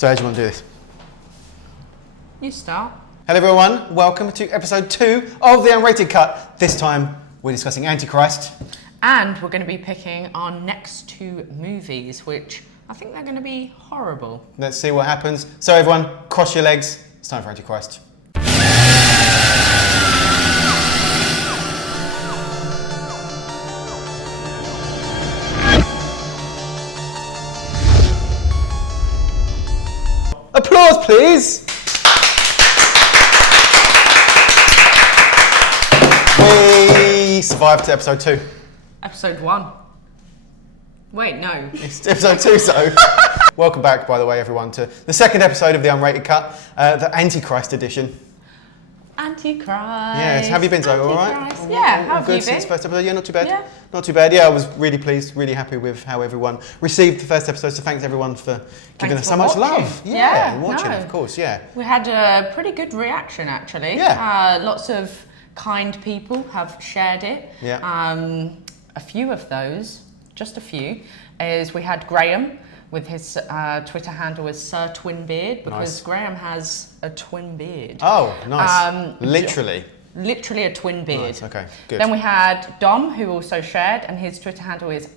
So how do you want to do this? You start. Hello everyone, welcome to episode 2 of the Unrated Cut. This time we're discussing Antichrist. And we're going to be picking our next 2 movies, which I think they're going to be horrible. Let's see what happens. So everyone, cross your legs. It's time for Antichrist. Applause, please. We survived to episode 2. Episode 1. Wait, no. It's episode 2, so. Welcome back, by the way, everyone, to the second episode of the Unrated Cut, the Antichrist edition. Antichrist. Yes, have you been, Zoe? All right? Yeah, how have good you since been? first episode? Yeah, not too bad. Yeah. Not too bad. Yeah, I was really pleased, really happy with how everyone received the first episode. So thanks everyone for giving us so much love. Yeah, watching, no. of course. Yeah. We had a pretty good reaction, actually. Yeah. Lots of kind people have shared it. Yeah. A few of those, just a few, is we had Graham with his Twitter handle as Sir Twinbeard, because Nice. Graham has a twin beard. Oh, nice. Literally. Literally a twin beard. Nice. Okay. Good. Then we had Dom, who also shared, and his Twitter handle is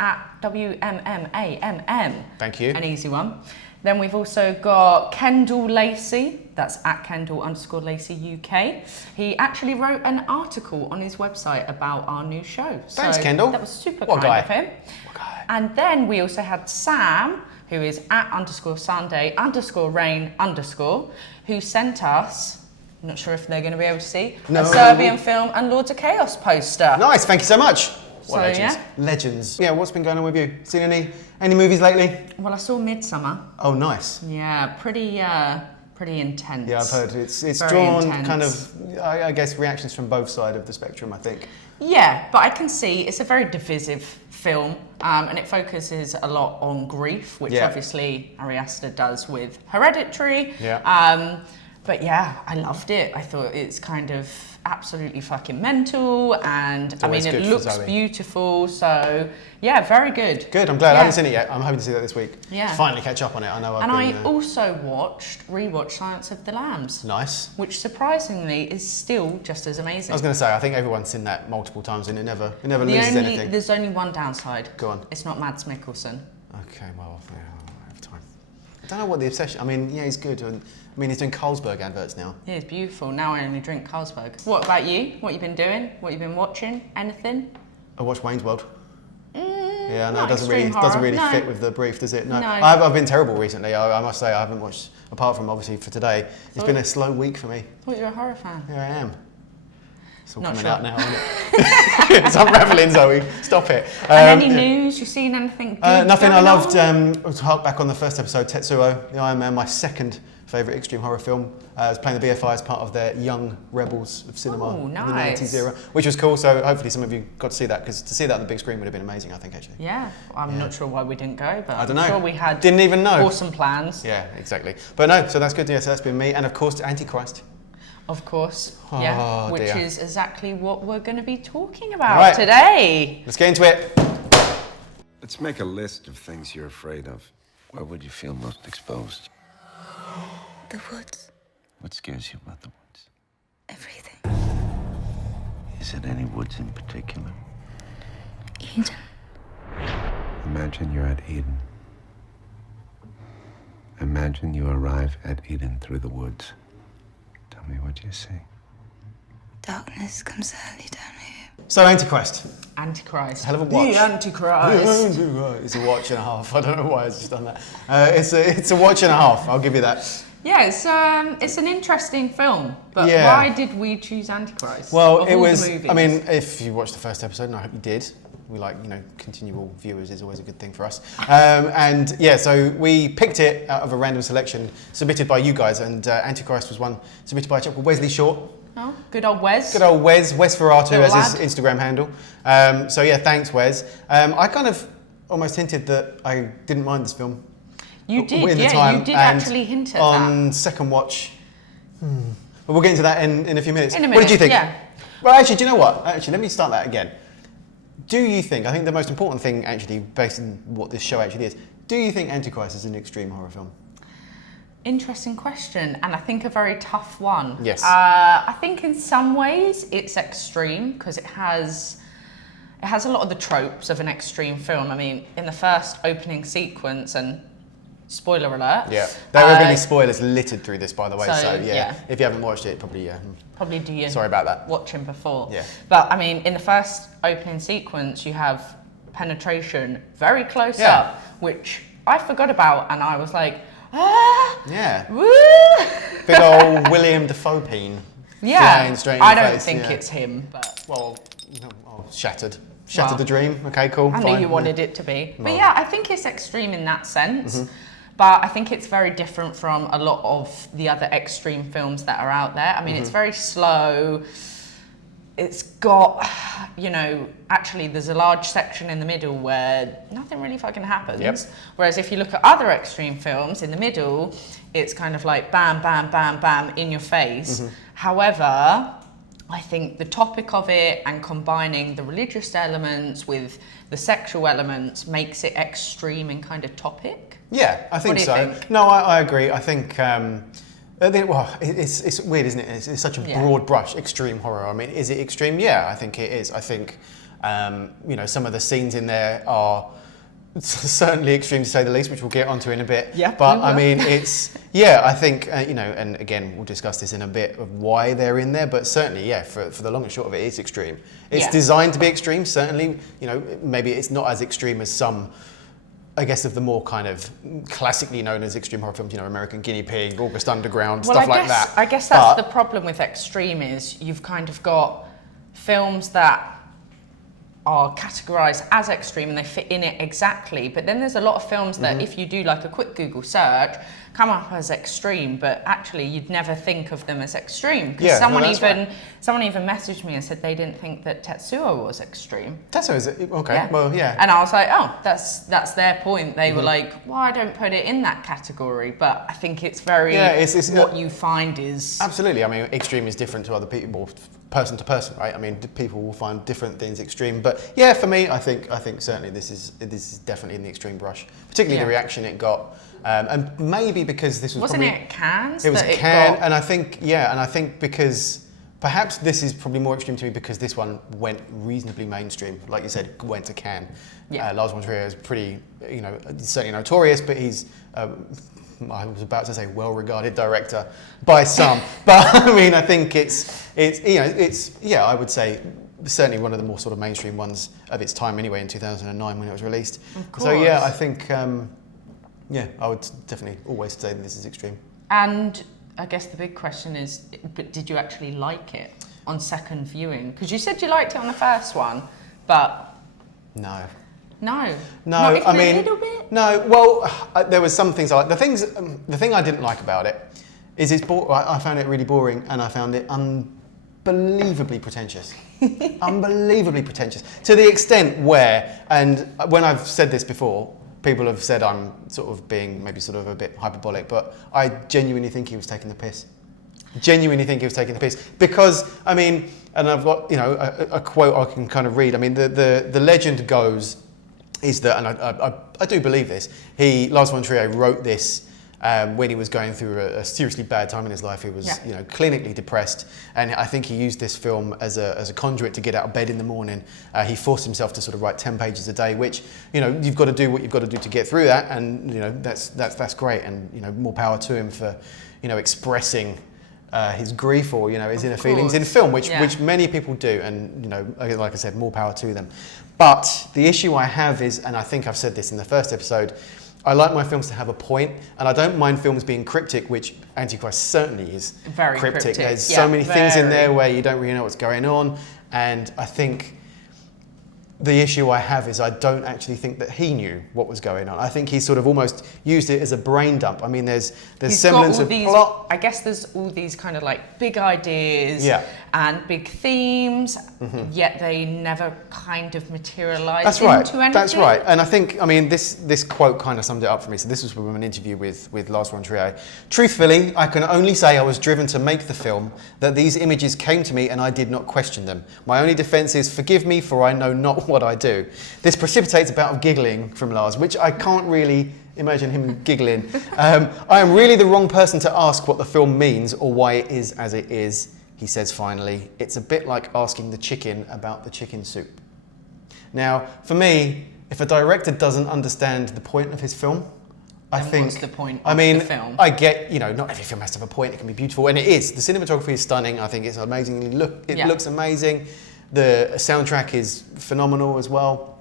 @WMMAMM. Thank you. An easy one. Then we've also got Kendall Lacey, that's @Kendall_Lacey UK. He actually wrote an article on his website about our new show. Thanks, so Kendall. That was super What kind guy? of him. What guy? And then we also had Sam, who is @_Sunday_Rain_, who sent us, I'm not sure if they're going to be able to see, No. a Serbian film and Lords of Chaos poster. Nice. Thank you so much. So, What legends. yeah. Legends. Yeah. What's been going on with you? Seen any movies lately? Well, I saw Midsummer. Oh, nice. Yeah, pretty intense. Yeah, I've heard it's Very drawn intense. kind of, I guess, reactions from both sides of the spectrum, I think. Yeah, but I can see it's a very divisive film, and it focuses a lot on grief, which Yeah. obviously Ari Aster does with Hereditary. Yeah. But yeah, I loved it. I thought it's kind of absolutely fucking mental, and I always mean, it good for looks Zoe. beautiful. So yeah, very good. Good. I'm glad. I Yeah. haven't seen it yet. I'm hoping to see that this week. Yeah. To finally catch up on it. I know I've And been. I also rewatched Silence of the Lambs, Nice. which surprisingly is still just as amazing. I was going to say, I think everyone's seen that multiple times and it never loses anything. There's only one downside. Go on. It's not Mads Mikkelsen. Okay, well, yeah, I have time. I don't know what the obsession. I mean, yeah, he's good. I mean, he's doing Carlsberg adverts now. Yeah, it's beautiful. Now I only drink Carlsberg. What about you? What you been doing? What you been watching? Anything? I watched Wayne's World. Yeah, no, not it doesn't extreme really horror. No. fit with the brief, does it? No. No. I've been terrible recently. I must say, I haven't watched apart from obviously for today. It's been a slow week for me. I thought you were a horror fan. Here I am. It's all Not coming sure. out now, isn't it? It's unraveling, Zoe. Stop it. And any yeah. news? You seen anything good Nothing. I going loved, on? to hark back on the first episode, Tetsuo, the Iron Man, my second favourite extreme horror film. I was playing the BFI as part of their Young Rebels of Cinema Oh, in the nice. 90s era, which was cool. So hopefully some of you got to see that, because to see that on the big screen would have been amazing, I think, actually. Yeah, I'm not sure why we didn't go, but I don't know. I'm sure we had Didn't even know. awesome plans. Yeah, exactly. But no, so that's good. Yeah, so that's been me. And of course, Antichrist. Of course, Oh, yeah, which dear. is exactly what we're going to be talking about Right. today. Let's get into it. Let's make a list of things you're afraid of. Where would you feel most exposed? The woods, What scares you about the woods? everything. Is it any woods in particular? Eden. Imagine you're at Eden. Imagine you arrive at Eden through the woods. Tell me what you see. Darkness comes early down here. So Antichrist. Antichrist. Hell of a watch. The Antichrist. It's a watch and a half. I don't know why I've just done that. It's a watch and a half. I'll give you that. Yeah, it's an interesting film, but Yeah. why did we choose Antichrist? Well, of it all was. The movies? I mean, if you watched the first episode, and I hope you did, we like, continual viewers is always a good thing for us. And yeah, so we picked it out of a random selection submitted by you guys, and Antichrist was one submitted by a chap called Wesley Short. Oh, good old Wes. Good old Wes Ferrato Little as his lad. Instagram handle. So yeah, thanks Wes. I kind of almost hinted that I didn't mind this film. You did, in the yeah, time, you did and actually hint at on that. second watch. But we'll get into that in a few minutes. In a What did you minute, think? yeah. Well, actually, do you know what? Actually, let me start that again. Do you think, I think the most important thing actually, based on what this show actually is, do you think Antichrist is an extreme horror film? Interesting question, and I think a very tough one. Yes. I think in some ways it's extreme because it has a lot of the tropes of an extreme film. I mean, in the first opening sequence, and spoiler alert. Yeah, there are going to be spoilers littered through this, by the way. So, So yeah. if you haven't watched it, probably Probably do you sorry about that. watch him before. Yeah. But I mean, in the first opening sequence, you have penetration very close Yeah. up, which I forgot about, and I was like, ah, Yeah, woo. big old William Dafoe peen. Yeah, flying straight in I your don't face, think yeah. it's him, but Well, no, shattered Well, the dream. Okay, cool. I fine. knew you wanted it to be. But Well. yeah, I think it's extreme in that sense. Mm-hmm. But I think it's very different from a lot of the other extreme films that are out there. I mean, it's Mm-hmm. very slow. It's got, actually there's a large section in the middle where nothing really fucking happens. Yep. Whereas if you look at other extreme films, in the middle, it's kind of like bam, bam, bam, bam in your face. Mm-hmm. However, I think the topic of it and combining the religious elements with the sexual elements makes it extreme and kind of topic. Yeah, I think do you so. think? No, I agree. I think, it's weird, isn't it? It's such a Yeah. broad brush, extreme horror. I mean, is it extreme? Yeah, I think it is. I think, some of the scenes in there are certainly extreme to say the least, which we'll get onto in a bit. Yeah, But we I will. mean, I think, and again, we'll discuss this in a bit of why they're in there, but certainly, yeah, for the long and short of it, it's extreme. It's Yeah. designed to be extreme, certainly. Maybe it's not as extreme as some, I guess, of the more kind of classically known as extreme horror films, American Guinea Pig, August Underground, stuff like that. I guess that's But- the problem with extreme is you've kind of got films that are categorized as extreme and they fit in it exactly, but then there's a lot of films that if you do like a quick Google search come up as extreme, but actually you'd never think of them as extreme because Yeah, no, someone that's even messaged me and said they didn't think that Tetsuo was extreme. That's okay. Yeah. Well, yeah. And I was like, oh, that's their point. They were like, well, I don't put it in that category, but I think it's very it's what you find is Absolutely. I mean, extreme is different to other people, person to person, right? I mean, people will find different things extreme. But yeah, for me, I think certainly this is definitely in the extreme brush, particularly the Yeah. reaction it got, and maybe because this was wasn't probably, it Cannes? It was that Cannes, got- and I think because perhaps this is probably more extreme to me because this one went reasonably mainstream. Like you said, went to Cannes. Yeah. Lars Von Trier is pretty, certainly notorious, but he's, I was about to say well-regarded director by some. But I mean, I think it's I would say certainly one of the more sort of mainstream ones of its time anyway in 2009 when it was released. Of So yeah, course. I think, I would definitely always say that this is extreme. And I guess the big question is, but did you actually like it on second viewing? Because you said you liked it on the first one, but No. no. No, Not even I mean, a little bit? no. Well, there was some things I like. The thing I didn't like about it is I found it really boring, and I found it unbelievably pretentious. Unbelievably pretentious to the extent where, and when I've said this before, people have said I'm sort of being maybe sort of a bit hyperbolic, but I genuinely think he was taking the piss. Genuinely think he was taking the piss because I mean, and I've got a quote I can kind of read. I mean, the legend goes is that, and I do believe this. Lars Von Trier wrote this when he was going through a seriously bad time in his life. He was clinically depressed, and I think he used this film as a conduit to get out of bed in the morning. He forced himself to sort of write 10 pages a day, which you've got to do what you've got to do to get through that, and that's great, and more power to him for expressing his grief or his inner feelings in film, which many people do, and like I said, more power to them. But the issue I have is, and I think I've said this in the first episode, I like my films to have a point, and I don't mind films being cryptic, which Antichrist certainly is. Very cryptic. There's so many things in there where you don't really know what's going on, and I think the issue I have is I don't actually think that he knew what was going on. I think he sort of almost used it as a brain dump. I mean, there's semblance of plot. I guess there's all these kind of like big ideas Yeah. and big themes, yet they never kind of materialise That's into right. anything. That's right. And I think, I mean, this quote kind of summed it up for me. So this was from an interview with Lars Von Trier. Truthfully, I can only say I was driven to make the film, that these images came to me and I did not question them. My only defence is, forgive me for I know not what I do. This precipitates a bout of giggling from Lars, which I can't really Imagine him giggling. I am really the wrong person to ask what the film means or why it is as it is, he says finally. It's a bit like asking the chicken about the chicken soup. Now, for me, if a director doesn't understand the point of his film, I think... What's the point of the film? I get, not every film has to have a point. It can be beautiful, and it is. The cinematography is stunning. I think it's amazingly looks amazing. The soundtrack is phenomenal as well.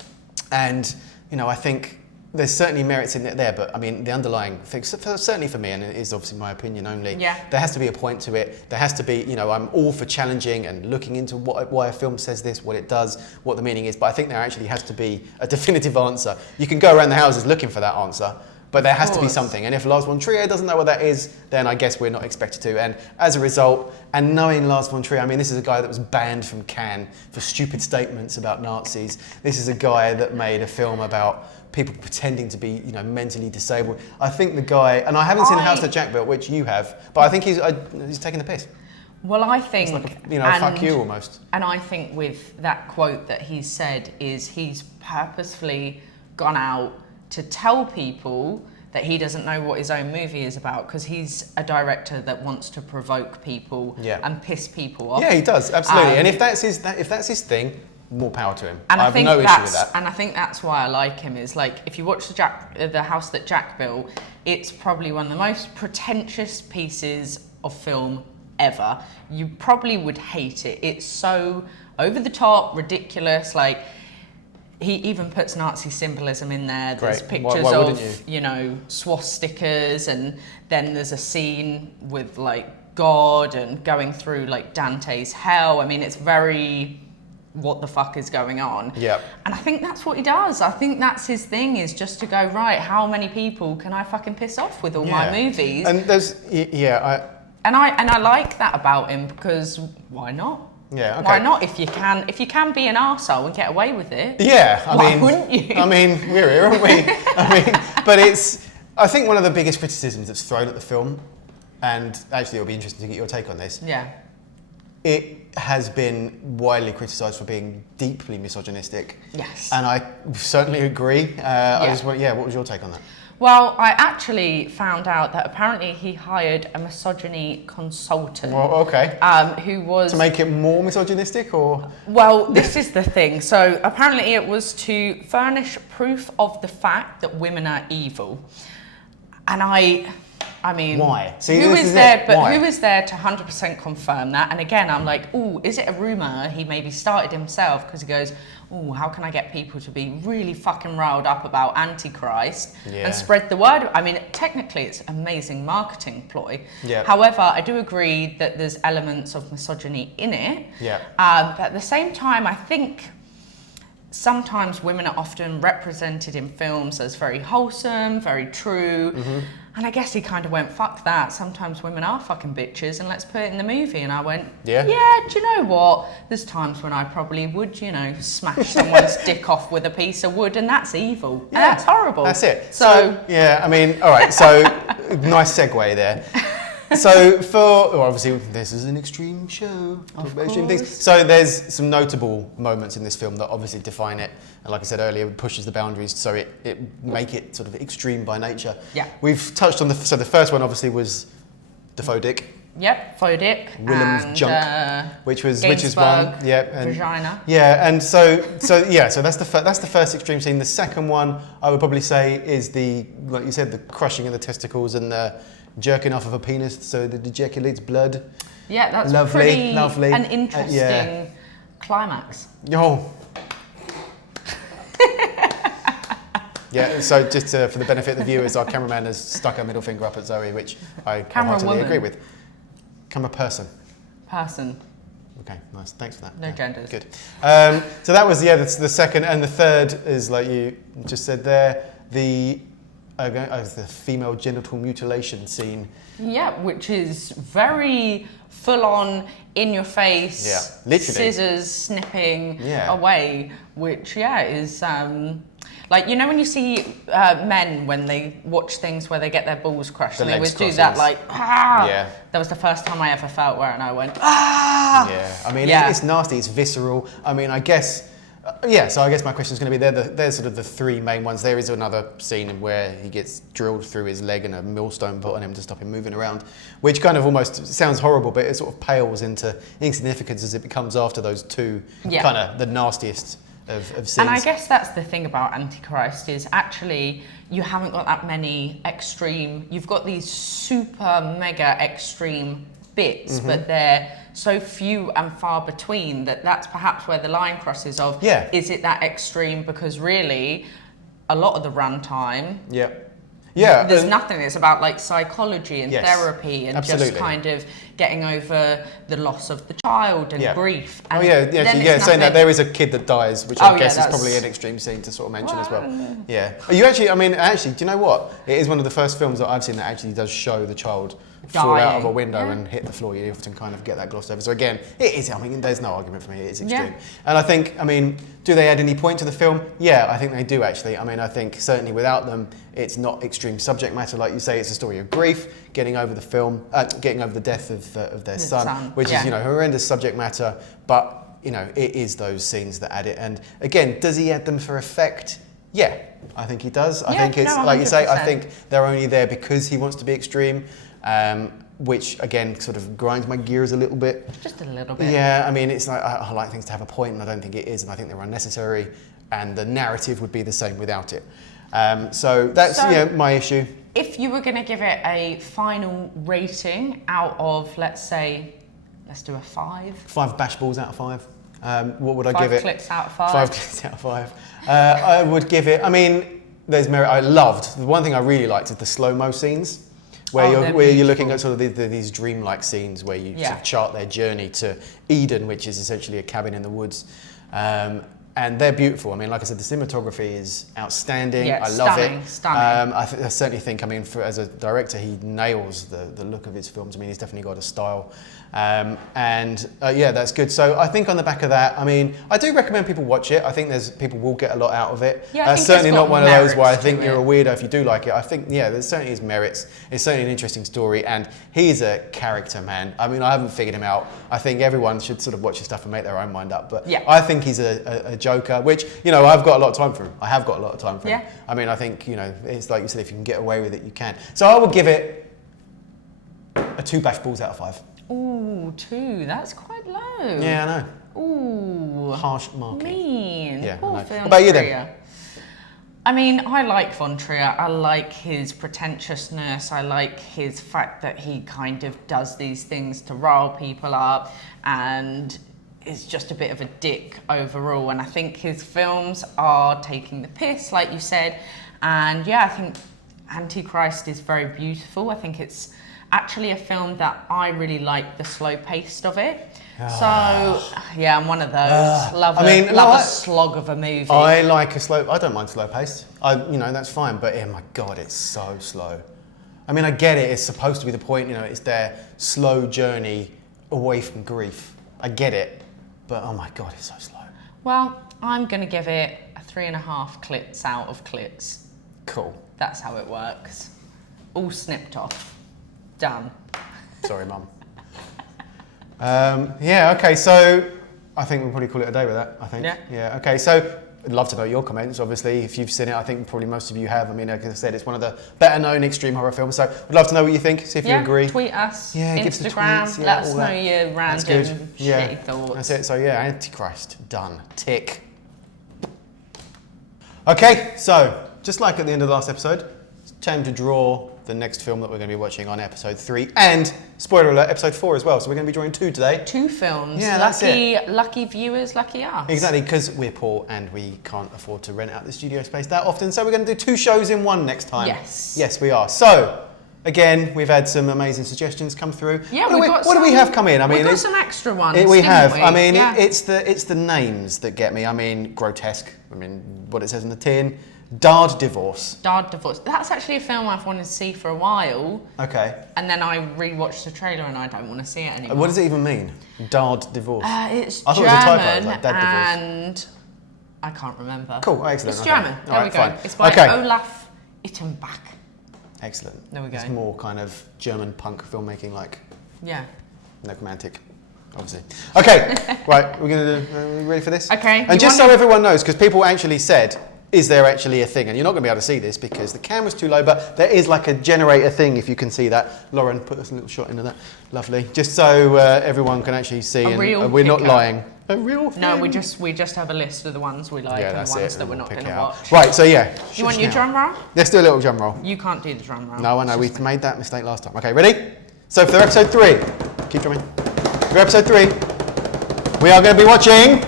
And, I think there's certainly merits in it there, but I mean, the underlying thing, certainly for me, and it is obviously my opinion only, there has to be a point to it. There has to be, I'm all for challenging and looking into why a film says this, what it does, what the meaning is, but I think there actually has to be a definitive answer. You can go around the houses looking for that answer, but there has to be something. And if Lars Von Trier doesn't know what that is, then I guess we're not expected to. And as a result, and knowing Lars Von Trier, I mean, this is a guy that was banned from Cannes for stupid statements about Nazis. This is a guy that made a film about people pretending to be, mentally disabled. I think the guy, and I haven't seen The House That Jack Built, which you have, but I think he's taking the piss. Well, I think... It's like fuck you almost. And I think with that quote that he said is he's purposefully gone out to tell people that he doesn't know what his own movie is about because he's a director that wants to provoke people and piss people off. Yeah, he does, absolutely. And if that's his thing, more power to him. And I have no issue with that. And I think that's why I like him is like, if you watch the House That Jack Built, it's probably one of the most pretentious pieces of film ever. You probably would hate it. It's so over the top, ridiculous, like... He even puts Nazi symbolism in there. There's pictures of, swastikas, and then there's a scene with like God and going through like Dante's hell. I mean, it's very, what the fuck is going on? Yeah. And I think that's what he does. I think that's his thing, is just to go, right, how many people can I fucking piss off with all my movies? And there's, And I like that about him, because why not? Yeah, okay. Why not? If you can be an arsehole and get away with it. Yeah, why wouldn't you? I mean, we're here, aren't we? But I think one of the biggest criticisms that's thrown at the film, and actually it'll be interesting to get your take on this. Yeah. It has been widely criticised for being deeply misogynistic. Yes. And I certainly agree. What was your take on that? Well, I actually found out that apparently he hired a misogyny consultant. Well, okay. Who was... To make it more misogynistic, or...? Well, this is the thing. So apparently it was to furnish proof of the fact that women are evil. And I mean... Why? See, who is there to 100% confirm that? And again, I'm like, ooh, is it a rumour he maybe started himself? Because he goes... oh, how can I get people to be really fucking riled up about Antichrist and spread the word? I mean, technically, it's an amazing marketing ploy. Yeah. However, I do agree that there's elements of misogyny in it. Yeah. But at the same time, I think sometimes women are often represented in films as very wholesome, very true. Mm-hmm. And I guess he kind of went, fuck that. Sometimes women are fucking bitches and let's put it in the movie. And I went, yeah, do you know what? There's times when I probably would, smash someone's dick off with a piece of wood, and that's evil. And that's horrible. That's it. So yeah, I mean, all right. So nice segue there. So obviously this is an extreme show. Talk about extreme things. So there's some notable moments in this film that obviously define it. And like I said earlier, it pushes the boundaries, so it make it sort of extreme by nature. Yeah. We've touched on the first one obviously was the faux dick. Yep, faux dick. Willem's junk, which is one. Yeah, and vagina. Yeah, and so that's the first extreme scene. The second one I would probably say is like you said, the crushing of the testicles and the jerking off of a penis so that it ejaculates blood. Yeah, that's lovely. An interesting climax. Oh. Yeah, so just for the benefit of the viewers, our cameraman has stuck a middle finger up at Zoe, which I heartily agree with. Camera person. Person. Okay, nice. Thanks for that. No genders. Good. So that was the second, and the third is like you just said there, the female genital mutilation scene. Yeah, which is very full on, in your face. Yeah, literally. Scissors snipping away, which is. Like, when you see men when they watch things where they get their balls crushed, and they always do that, like, ah! Yeah. That was the first time I ever felt where, and I went, ah! Yeah, I mean, it's nasty, it's visceral. I mean, I guess Yeah, so I guess my question is going to be, they're sort of the three main ones. There is another scene where he gets drilled through his leg and a millstone put on him to stop him moving around, which kind of almost sounds horrible, but it sort of pales into insignificance as it becomes after those two kind of the nastiest of scenes. And I guess that's the thing about Antichrist is actually you haven't got that many extreme, you've got these super mega extreme bits, but they're so few and far between that's perhaps where the line crosses of, is it that extreme? Because really, a lot of the runtime, there's nothing. It's about like psychology and therapy and just kind of getting over the loss of the child and grief. And saying that there is a kid that dies, which I guess is probably an extreme scene to sort of mention as well. Yeah. You actually, do you know what? It is one of the first films that I've seen that actually does show the child fall out of a window and hit the floor. You often kind of get that glossed over. So again, it is, there's no argument for me, it is extreme. And I think, do they add any point to the film? Yeah, I think they do actually. I think certainly without them, it's not extreme subject matter. Like you say, it's a story of grief, getting over the death of their son, which is, horrendous subject matter, but, it is those scenes that add it. And again, does he add them for effect? Yeah, I think he does. I think it's, like you say, I think they're only there because he wants to be extreme. Which again sort of grinds my gears a little bit. Just a little bit. Yeah, it's like I like things to have a point, and I don't think it is, and I think they're unnecessary, and the narrative would be the same without it. So that's my issue. If you were going to give it a final rating out of, let's do a 5. 5 bash balls out of 5. What would I give it? 5 clicks out of 5. 5 clicks out of 5. I would give it. There's merit. I loved the one thing I really liked is the slow-mo scenes. Where you're looking at sort of these dreamlike scenes where you sort of chart their journey to Eden, which is essentially a cabin in the woods. And they're beautiful. Like I said, the cinematography is outstanding. I love it. Stunning. I certainly think, as a director, he nails the look of his films. He's definitely got a style. That's good. So I think on the back of that, I do recommend people watch it. I think people will get a lot out of it. Yeah, certainly not one of those where I think you're a weirdo if you do like it. I think, there certainly is merits. It's certainly an interesting story, and he's a character, man. I haven't figured him out. I think everyone should sort of watch his stuff and make their own mind up. But I think he's a joker, which, I've got a lot of time for him. I have got a lot of time for him. I think, it's like you said, if you can get away with it, you can. So I would give it a 2 bash balls out of 5. Ooh, 2. That's quite low. Yeah, I know. Ooh. Harsh marking. Mean. Yeah, poor Von Trier. What about you then? I like Von Trier. I like his pretentiousness. I like his fact that he kind of does these things to rile people up and is just a bit of a dick overall. And I think his films are taking the piss, like you said. And I think Antichrist is very beautiful. I think it's actually a film that I really like the slow pace of it. So I'm one of those. Love a slog of a movie. I don't mind slow pace. That's fine, but my God, it's so slow. I get it, it's supposed to be the point, it's their slow journey away from grief. I get it, but oh my God, it's so slow. Well, I'm gonna give it a 3.5 clits out of clits. Cool. That's how it works. All snipped off. Done. Sorry, Mum. Okay, so I think we'll probably call it a day with that, I think. Yeah, okay, so I'd love to know your comments, obviously. If you've seen it, I think probably most of you have. Like I said, it's one of the better-known extreme horror films, so we'd love to know what you think, see if you agree. Tweet us, Instagram, let us know your random shitty thoughts. That's it, so Antichrist, done, tick. Okay, so just like at the end of the last episode, it's time to draw the next film that we're going to be watching on episode 3, and spoiler alert, episode 4 as well. So we're going to be drawing 2 today. 2 films. Yeah, that's it. Lucky viewers, lucky us. Exactly, because we're poor and we can't afford to rent out the studio space that often. So we're going to do 2 shows in one next time. Yes, we are. So again, we've had some amazing suggestions come through. Yeah, what do we have come in? We've got some extra ones. We have. It's the names that get me. Grotesque. What it says on the tin. Darred Divorce. Darred Divorce. That's actually a film I've wanted to see for a while. Okay. And then I rewatched the trailer and I don't want to see it anymore. What does it even mean? Darred Divorce? It's German, it was a typo, like Dead and I can't remember. Cool, excellent. It's German. There we go. Fine. It's by Olaf Ittenbach. Excellent. There we go. It's more kind of German punk filmmaking, like necromantic obviously. Okay, right, we're going to do, are we ready for this? Okay. And just so everyone knows, because people actually said, is there actually a thing? And you're not going to be able to see this because the camera's too low, but there is like a generator thing, if you can see that. Lauren, put us a little shot into that. Lovely. Just so everyone can actually see, and we're not lying. A real thing. No, we just have a list of the ones we like and the ones that we're not going to watch. Right, so yeah. You want your drum roll? Let's do a little drum roll. You can't do the drum roll. No, I know, we've made that mistake last time. Okay, ready? So for episode 3, keep drumming. For episode 3, we are going to be watching...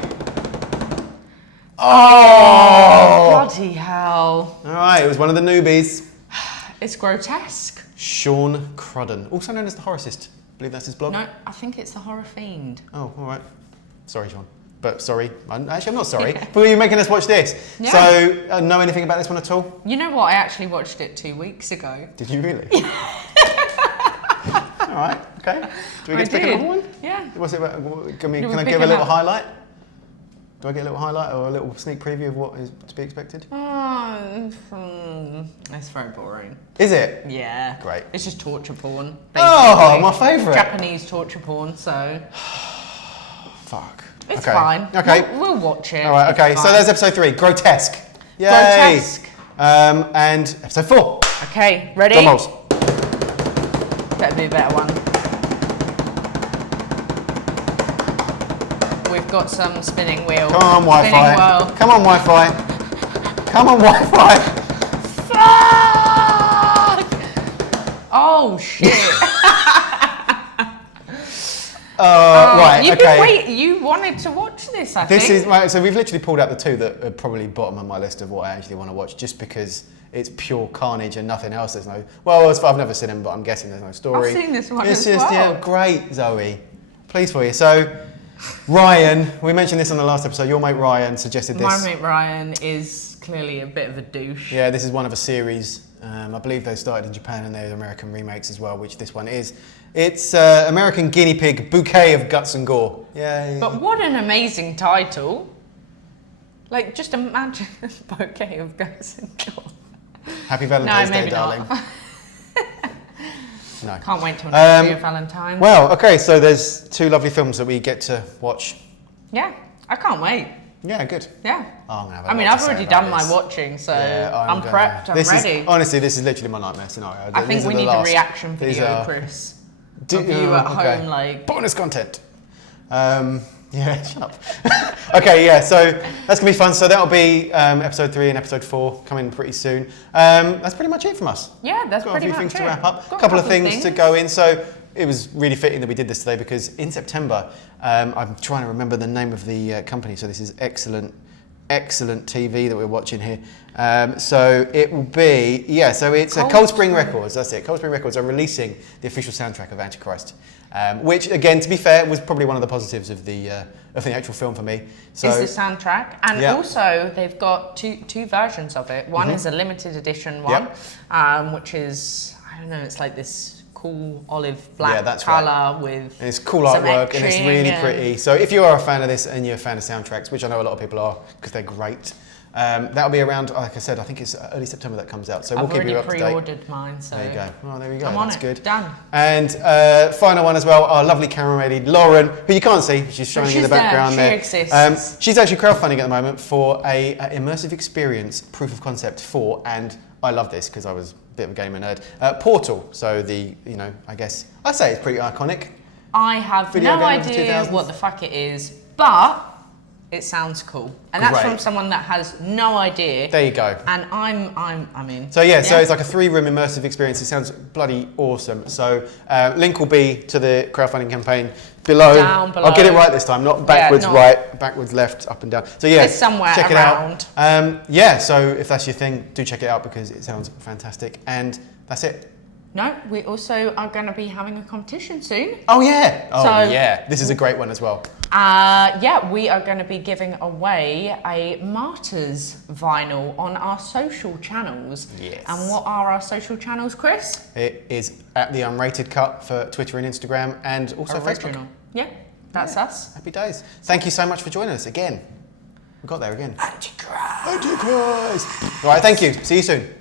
Oh! Bloody hell. All right, it was one of the newbies. It's grotesque. Sean Crudden, also known as the Horrorcist. I believe that's his blog. No, I think it's the Horror Fiend. Oh, all right. Sorry, Sean. But sorry. Actually, I'm not sorry. But you're making us watch this. Yeah. So, know anything about this one at all? You know what? I actually watched it 2 weeks ago. Did you really? All right, okay. Do we get to pick another one? Yeah. What's it about? Can I give pick a little another- highlight? Do I get a little highlight or a little sneak preview of what is to be expected? It's very boring. Is it? Yeah. Great. It's just torture porn. Oh, basically. my favourite. Japanese torture porn, so Fuck. it's okay. fine. Okay. We'll watch it. All right, It's okay. So fine. there's episode 3, Grotesque. Yay. Grotesque. And episode 4. Okay, ready? Drum rolls. Better be a better one. We've got some spinning wheel. Come on, Wi-Fi. Spinning wheel. Come on, Wi-Fi. Come on, Wi-Fi. Fuck! Oh shit! Right. You've Okay. been you wanted to watch this, I This think. is right. So we've literally pulled out the 2 that are probably bottom of my list of what I actually want to watch, just because it's pure carnage and nothing else. There's no. Well, I've never seen them, but I'm guessing there's no story. I've seen this one It's as just well. yeah, great, Zoe. Pleased for you. So, Ryan, we mentioned this on the last episode. Your mate Ryan suggested this. My mate Ryan is clearly a bit of a douche. Yeah, this is one of a series. I believe they started in Japan and they're American remakes as well, which this one is. It's American Guinea Pig Bouquet of Guts and Gore. Yay. But what an amazing title. Like, just imagine a bouquet of guts and gore. Happy Valentine's No, Day, maybe darling. not. No. Can't wait till next year, Valentine's. Well, okay, so there's 2 lovely films that we get to watch. Yeah, I can't wait. Yeah, good. Yeah. Oh, I'm gonna have a I mean, lot I've to say already about done my this. watching, so Yeah, I'm prepped, I'm ready. Honestly, this is literally my nightmare scenario. I think we need a reaction video, Chris. Of you at home, like... Bonus content. Yeah, shut up. Okay, yeah, so that's going to be fun. So that'll be episode 3 and episode 4 coming pretty soon. That's pretty much it from us. Yeah, that's Got pretty a few much things it. to wrap up. Got A couple of things to go in. So it was really fitting that we did this today because in September, I'm trying to remember the name of the company. So this is excellent TV that we're watching here. So it will be, yeah, so it's Cold Spring Records, that's it. Cold Spring Records are releasing the official soundtrack of Antichrist, which again, to be fair, was probably one of the positives of the actual film for me. So, is the soundtrack, and yeah. also they've got two versions of it. One is a limited edition one, which is, I don't know, it's like this cool olive black colour with and it's cool some artwork and it's really etching pretty. So if you are a fan of this and you're a fan of soundtracks, which I know a lot of people are because they're great, that'll be around, like I said, I think it's early September that comes out. So we'll keep you up to date. I've already pre-ordered mine, so there you go. Well, there you go. I'm on That's it. good. Done. And final one as well, our lovely camera lady Lauren, who you can't see, she's showing in the she's there. background She there. exists. She's actually crowdfunding at the moment for a immersive experience proof of concept for, and I love this because I was a bit of a gamer nerd, Portal. So I guess I'd say it's pretty iconic. I have Video no game of the idea 2000s. what the fuck it is, but it sounds cool. And that's Great. from someone that has no idea. There you go. And I'm in. So so it's like a 3-room immersive experience. It sounds bloody awesome. So link will be to the crowdfunding campaign below. Down below. I'll get it right this time, not backwards, not- right, backwards, left, up and down. So yeah, It's somewhere check around. it out. So if that's your thing, do check it out because it sounds fantastic. And that's it. No, we also are going to be having a competition soon. Oh yeah. Oh So- yeah. This is a great one as well. We are going to be giving away a Martyrs vinyl on our social channels. Yes. And what are our social channels, Chris? It is at the UNRATED CUT for Twitter and Instagram, and also Facebook. Original. Yeah, that's us. Happy days. Thank you so much for joining us again. We got there again. Antichrist. All right, thank you. See you soon.